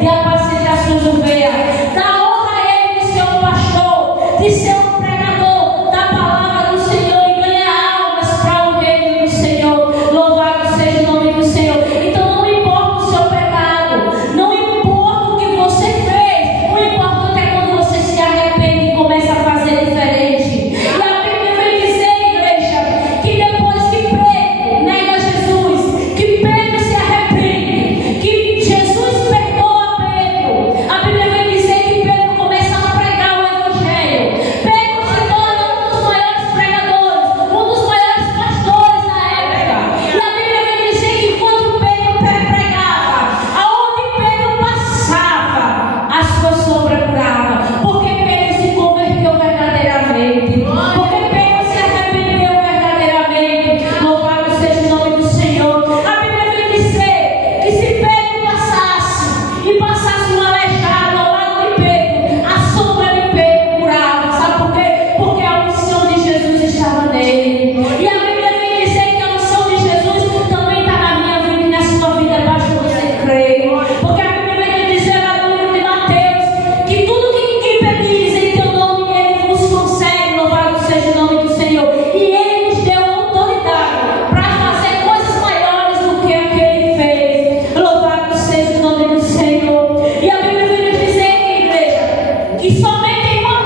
de apacentar suas ovelhas. Dá honra a Ele de ser um pastor, de ser um pregador da palavra do Senhor e ganhar almas para o reino do Senhor. Louvado seja o nome do Senhor. Então não importa o seu pecado, não importa o que você fez, o importante é quando você se arrepende e começa a fazer diferente. E a Bíblia vem dizer, igreja, que depois que Pedro nega Jesus, que Pedro se arrepende, que Jesus perdoa Pedro, a Bíblia vem dizer que Pedro começa a pregar o Evangelho. Pedro se torna um dos maiores pregadores, um dos maiores pastores da época. E a Bíblia vem dizer que quando Pedro pregava, aonde Pedro passava, a sua sombra curava, porque Pedro se converteu verdadeiramente, porque Pedro se arrependeu verdadeiramente. Louvado seja o nome do Senhor. A Bíblia vem dizer que se Pedro passasse e passasse um aleijado ao lado de Pedro, a sombra de Pedro curava. Sabe por quê? Porque a unção de Jesus estava nele. E a Bíblia vem dizer que a unção de Jesus também está na minha vida e na sua vida, basta você crer. Porque a Bíblia vem dizer lá no livro de Mateus que tudo que pedis em teu nome Ele vos concede. Louvado seja o nome do Senhor. E Ele nos deu autoridade para fazer coisas maiores do que o que Ele fez. Louvado seja o nome do Senhor. E a Bíblia vem nos dizer, igreja, que somente em uma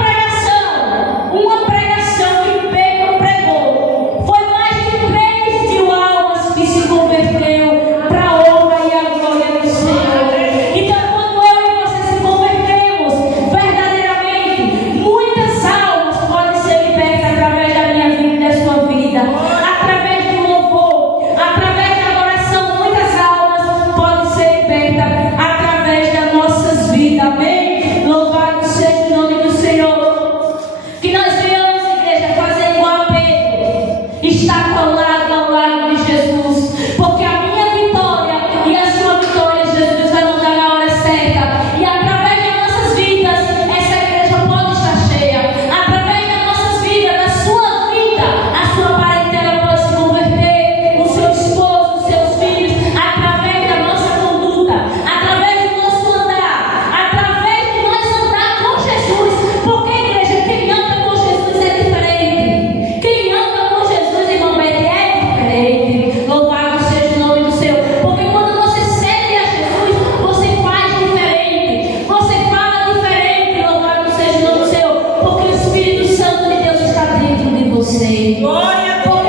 pregação que Pedro pregou, foi mais de 3.000 almas que se converteu para a honra e a glória do Senhor. Então, quando eu e você se convertemos verdadeiramente, muitas almas podem ser libertas através da minha vida e da sua vida, através do louvor, através da adoração. Muitas almas podem ser libertas através das nossas vidas. Amém? Louvado seja o nome do Senhor. Que nós venhamos, igreja, fazer igual a Pedro, estar colado ao lado de Jesus, porque a minha vitória e a sua vitória, Jesus vai nos dar na hora certa. E através das nossas vidas, essa igreja pode estar cheia. Através das nossas vidas, da sua vida, a sua parentela pode se converter, o seu esposo, os seus filhos, através da nossa conduta, através do nosso andar, através de nós andar com Jesus. Porque, igreja, quem anda com Jesus é diferente. Quem anda com Jesus, irmão, ele é diferente. Louvado seja o nome do Senhor. Porque quando você serve a Jesus, você faz diferente, você fala diferente. Louvado seja o nome do Senhor. Porque o Espírito Santo de Deus está dentro de você. Glória a Deus.